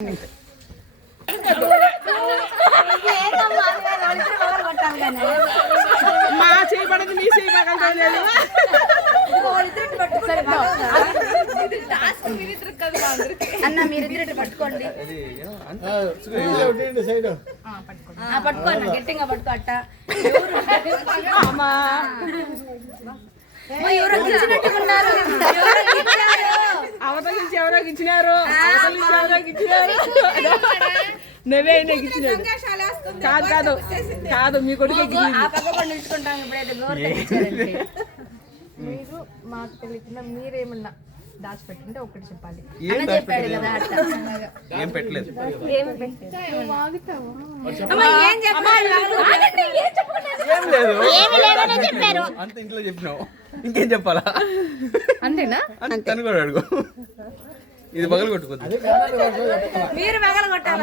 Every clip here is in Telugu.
మా చేయబడదు మీ చేయబడలేదు అన్న మీరిద్దరు పట్టుకోండి పట్టుకోండి గట్టిగా పట్టుకో అట్ట ఎవరో గిచ్చినట్టుకున్నారు అవతల నుంచి ఎవరో గిచ్చినారు అవతల నుంచి ఎవరో గిచ్చినారు నువ్వే గిచ్చినాడు కాదు కాదు కాదు మీ కొడుకు ఆ పక్క కూడా నిలుచుకుంటాం ఇప్పుడైతే గోరు తెచ్చారంటే మీరు మాకు తెలియకుండా మీరేమన్నా దాచిపెట్టుంటే ఒకటి చెప్పాలి. అన్న చెప్పాడు కదా అట్ట ఏం పెట్టలేదు. ఏమి పెట్టావు? అంత ఇంట్లో చెప్పినావు ఇంకేం చెప్పాలా? అంతేనా? తను కూడా అడుగు. ఇది పగలు కొట్టుకోద్దు. మీరు పగల కొట్టాలి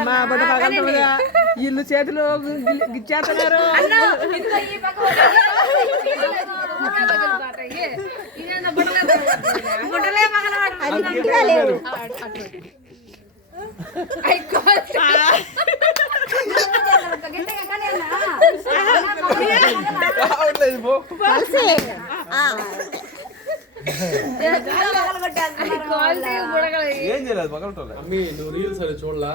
ఇల్లు చేతులు గిచ్చేస్తున్నారు. ఏం చేయలేదు పగలటోలే. చూడలా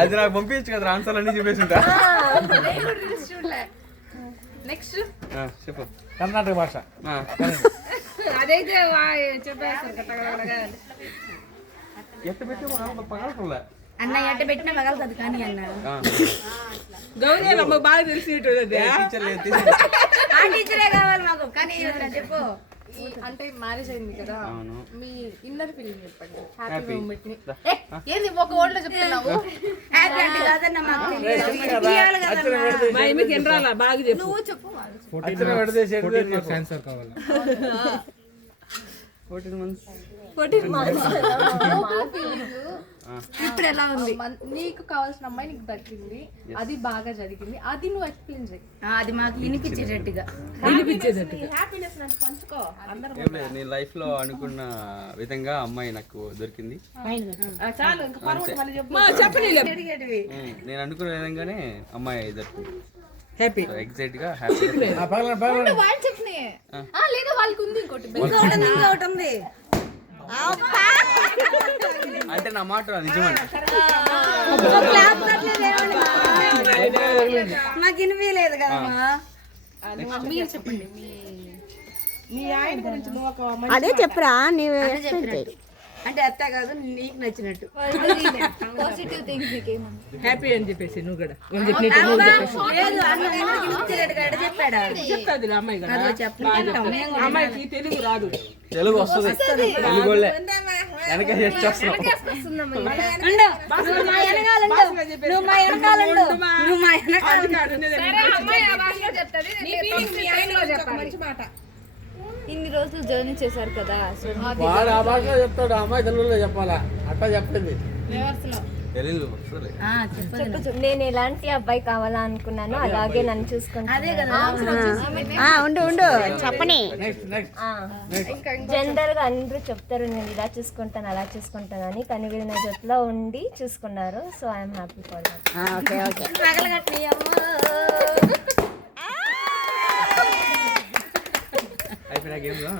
అది నాకు పంపించచ్చు కదా, ఆన్సర్ అన్ని చెప్పేసి ఉంటా. నెక్స్ట్ చెప్పు. కర్ణాటక భాష. అదైతే చెప్పేస్తారు. ఎట్ట పెట్టి పగలటోలే. అన్న ఎట్ట పెట్టినా పగలుతుంది కానీ అన్న గౌరీ అమ్మ బాగా తెలిసినట్టు టీచర్ లేదు. ఆ టీచరే కావాలి మాకు కానీ చెప్పు. అంటే మ్యారేజ్ అయింది కదా, అవును. మీ ఇన్నర్ ఫీలింగ్ చెప్పండి. Happy happy. మూమెంట్ ని ఏంది ఒక వర్డ్ లో చెప్తున్నావు? హ్యాపీ అంటే కాదన్న మాకు తెలియదు. ఇయ్యాలి కదన్నా. మా ఎమ్మికి ఎనరాలా బాగా చెప్పు. నువ్వు చెప్పు. ఆన్సర్ కావాలి. 14 months. ఇప్పుడు ఎలా ఉంది? నీకు కావాల్సిన అమ్మాయి నీకు దక్కింది, అది బాగా జరిగింది, అది నువ్వు ఎక్స్ప్లెయిన్ చేయి. అది మాకు వినిపించేటట్టుగా హ్యాపీనెస్ నాకు పంచుకో. అందరూ ఏం లేదు, నీ లైఫ్ లో అనుకున్న విధంగా అమ్మాయి నాకు దొరికింది. చాలు ఇంకా పర్వాలేదు మళ్ళీ చెప్పు. చెప్పనీలే నేను అనుకున్న విధంగానే అమ్మాయి దొరికింది. హ్యాపీ ఎగ్జాక్ట్ గా హ్యాపీ. వాళ్ళు చెప్పినాయి. లేదా వాళ్ళకి ఉంది ఇంకోటి. ఇంకొకటి ఉంది అంటే నా మాట నిజమండి. మాకు వినిపించలేదు కదమ్మా. మీరు చెప్పండి మీ ఆయన గురించి నువ్వు ఒక అదే చెప్పరా నీవు అంటే అత్త కాదు నీకు నచ్చినట్టు పాజిటివ్ థింగ్స్ హ్యాపీ అని చెప్పేసి నువ్వు కూడా ఏం చెప్పినట్టు నువ్వు చెప్పేసి లేదు అన్న వినిపించేటట్టుగా ఎట్ట చెప్పాడా చెప్తాది అమ్మాయి కదా. అదో చెప్పండి అమ్మాయికి తెలుగు రాదు. తెలుగు వస్తుంది. తెలుగు వాళ్ళే వెనక చేస్తున్నావు. నువ్వు మా వెనకాలండు నువ్వు మా వెనకాలండు నువ్వు మా వెనకాల ఇన్ని రోజులు జర్నీ చేశారు కదా, సో వాడు ఆ భాషలో చెప్తాడు, అమ్మాయి తెలుగులో చెప్పాలా? అట్టా చెప్పింది. తెలుగు వస్తుంది. చెప్పదు నేను ఎలాంటి అబ్బాయి కావాలా అనుకున్నాను అలాగే నన్ను చూసుకుంటా. అదే కదా ఉండు ఉండు చెప్పని జనరల్ గా అందరూ చెప్తారు నేను ఇలా చూసుకుంటాను అలా చూసుకుంటాను అని, కానీ వీళ్ళు నా జొత్తులో ఉండి చూసుకున్నారు. So I'm happy for that. Okay okay పగలగట్టి అయిపోయినా గేమ్ లో